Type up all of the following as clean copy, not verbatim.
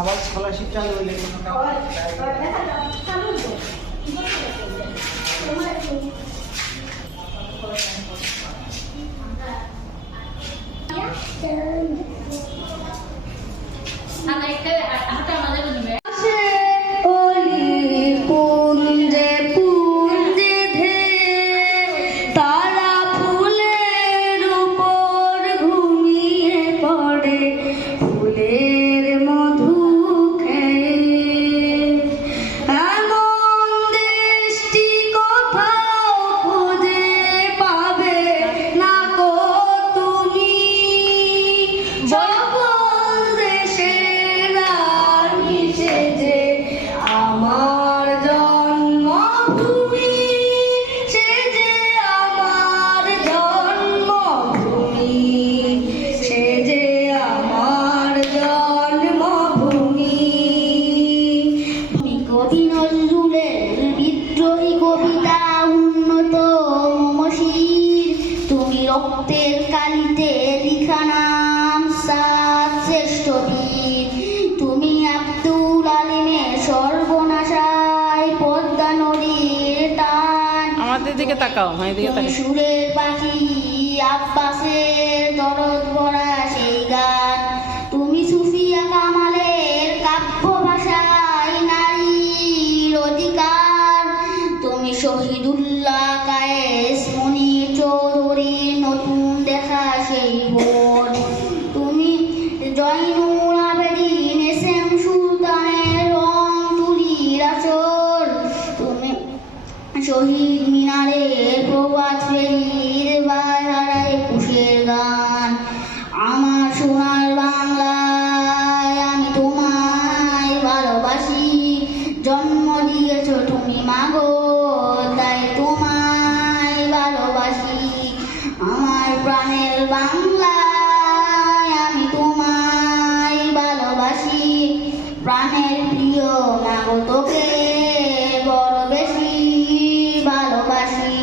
আবার স্কলারশিপ চালু হইলে রক্তের কালিতে লিখা নাম সাত শ্রেষ্ঠ বীর। তুমি আব্দুল আলিমের সর্বনাশায় পদ্মা নদীর টান। আমাদের দিকে তাকাও, হ্যাঁ এদিকে তাকাও। সুরের পাখি আব্বাসের দরদ ভরা সেই গান। তুমি সুফিয়া কামালের কাব্য ভাষায় নারীর অধিকার। তুমি শহীদুল্লাহ কায়েস মনির চৌধুরীর নতুন দেখা সেই ভোর। তুমি জয়নুল আবেদিন এস এম সুলতানের রং তুলির আচর। তুমি শহীদ মিনারের প্রভাত ফেরির বাহারায় একুশের গান। আমার সোনার বাংলায় আমি তোমায় ভালোবাসি। জন্ম দিয়েছ তুমি মাগো, তাই তোমায় ভালোবাসি। আমার প্রাণের বাংলায় আমি তোমায় ভালোবাসি। প্রাণের প্রিয় মাগো তোকে বড় বেশি ভালোবাসি।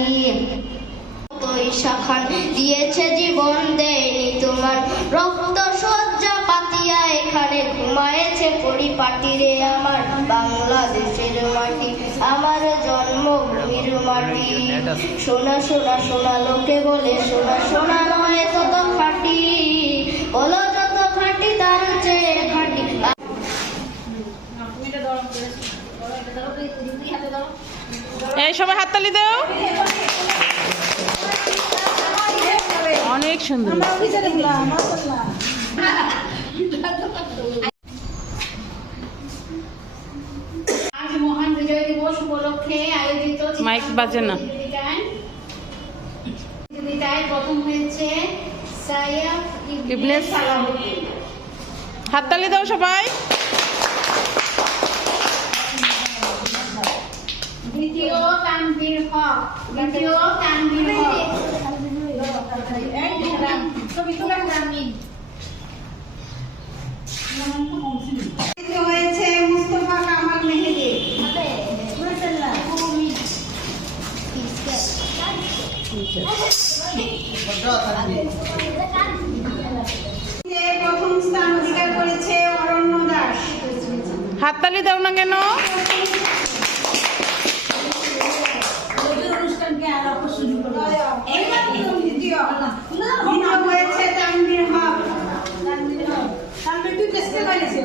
তোই শাখান দিয়েছে জীবন দেয়নি তোমার রক্ত সজ্জা পাতিয়া। এখানে ঘুমায়েছে পরিপাটি রে আমার বাংলাদেশের মাটি, আমার জন্মভূমির মাটি। সোনা সোনা সোনা লোকে বলে, সোনা সোনা নয় তত খাঁটি। বলো যত খাঁটি তার চেয়ে খাঁটি। এই সবাই হাততালি দাও। অনেক সুন্দর। আজ মহান বিজয় দিবস উপলক্ষে আয়োজিত মাইক বাজে না। প্রতিযোগিতায় প্রথম হয়েছে সাইয়্যিদ ইবনে সালাহুদ্দিন। হাততালি দাও সবাই। দ্বিতীয় তানভীর হক। দ্বিতীয় তানভীর হক। হয়েছে মুস্তফা কামাল মেহেদি। প্রথম স্থান অধিকার করেছে অরণ্য দাস। হাততালি দাও না কেন? দ্বিতীয় হয়েছে তানভীর হক। তুই চেষ্টা করেছে